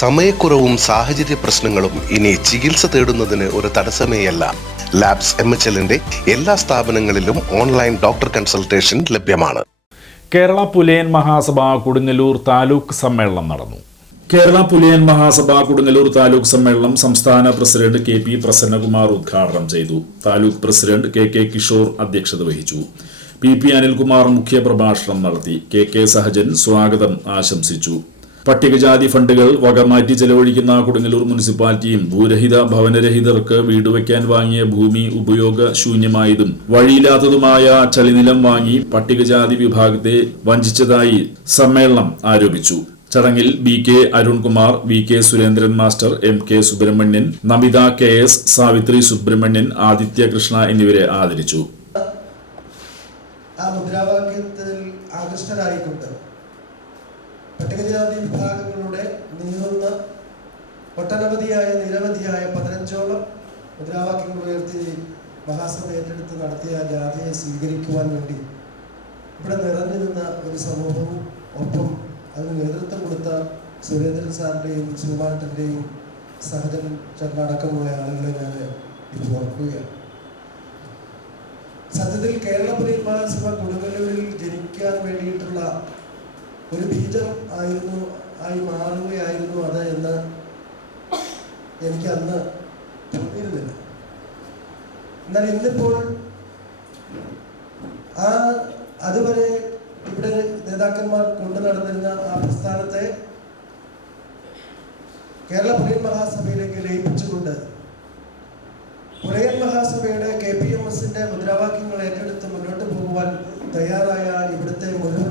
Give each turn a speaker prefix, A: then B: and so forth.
A: സമയക്കുറവും സാഹചര്യ പ്രശ്നങ്ങളും ഇനി ചികിത്സ തേടുന്നതിന് ഒരു തടസ്സമേയല്ല. ലാബ്സ് എം എച്ച് എല്ലിന്റെ എല്ലാ സ്ഥാപനങ്ങളിലും ഓൺലൈൻ ഡോക്ടർ കൺസൾട്ടേഷൻ ലഭ്യമാണ്.
B: കേരള പുലയൻ മഹാസഭ കൊടുങ്ങല്ലൂർ താലൂക്ക് സമ്മേളനം നടന്നു. കേരള പുലയൻ മഹാസഭ കൊടുങ്ങല്ലൂർ താലൂക്ക് സമ്മേളനം സംസ്ഥാന പ്രസിഡന്റ് കെ പി പ്രസന്നകുമാർ ഉദ്ഘാടനം ചെയ്തു. Taluk president K K Kishore അധ്യക്ഷത വഹിച്ചു. പി പി അനിൽകുമാർ മുഖ്യപ്രഭാഷണം നടത്തി. കെ കെ സഹജൻ സ്വാഗതം ആശംസിച്ചു. പട്ടികജാതി ഫണ്ടുകൾ വകമാറ്റി ചെലവഴിക്കുന്ന കൊടുങ്ങല്ലൂർ മുനിസിപ്പാലിറ്റിയും ഭൂരഹിത ഭവനരഹിതർക്ക് വീട് വയ്ക്കാൻ വാങ്ങിയ ഭൂമി ഉപയോഗശൂന്യമായതും വഴിയില്ലാത്തതുമായ ചളിനിലം വാങ്ങി പട്ടികജാതി വിഭാഗത്തെ വഞ്ചിച്ചതായി സമ്മേളനം ആരോപിച്ചു. ചടങ്ങിൽ B K Arunkumar V K Surendran master M K Subrahmanyan Namitha K S Savitri Subrahmanyan Aditya Krishna എന്നിവരെ ആദരിച്ചു.
C: ആ മുദ്രാവാക്യത്തിൽ ആകൃഷ്ടരായിക്കൊണ്ട് പട്ടികജാതി വിഭാഗങ്ങളുടെ നീളുന്ന ഒട്ടനവധിയായ നിരവധിയായ പതിനഞ്ചോളം മുദ്രാവാക്യങ്ങൾ ഉയർത്തി മഹാസഭ ഏറ്റെടുത്ത് നടത്തിയ ജാഥയെ സ്വീകരിക്കുവാൻ വേണ്ടി ഇവിടെ നിറഞ്ഞു നിന്ന ഒരു സമൂഹവും ഒപ്പം അതിന് നേതൃത്വം കൊടുത്ത സുരേന്ദ്രൻ സാറിന്റെയും സുമാട്ടന്റെയും സഹജൻ ചേട്ടനടക്കമുള്ള ആളുകളെ ഞാൻ ഇപ്പോൾ ഓർക്കുകയാണ്. സത്യത്തിൽ കേരള മഹാസഭ കൊടുങ്ങല്ലൂരിൽ ജനിക്കാൻ വേണ്ടിയിട്ടുള്ള ഒരു ബീജം ആയിരുന്നു ആയി മാറുകയായിരുന്നു അത് എന്ന് എനിക്ക് അന്ന് തോന്നിയിരുന്നില്ല. എന്നാൽ ഇന്നിപ്പോൾ ആ അതുവരെ ഇവിടെ നേതാക്കന്മാർ കൊണ്ടു നടന്നിരുന്ന ആ പ്രസ്ഥാനത്തെ കേരള പുലയൻ മഹാസഭയിലേക്ക് ലയിപ്പിച്ചുകൊണ്ട് പുലയൻ മഹാസഭയുടെ കെ പി എം എസിന്റെ മുദ്രാവാക്യങ്ങൾ ഏറ്റെടുത്ത് മുന്നോട്ട് പോകുവാൻ തയ്യാറായ ഇവിടുത്തെ മുഴുവൻ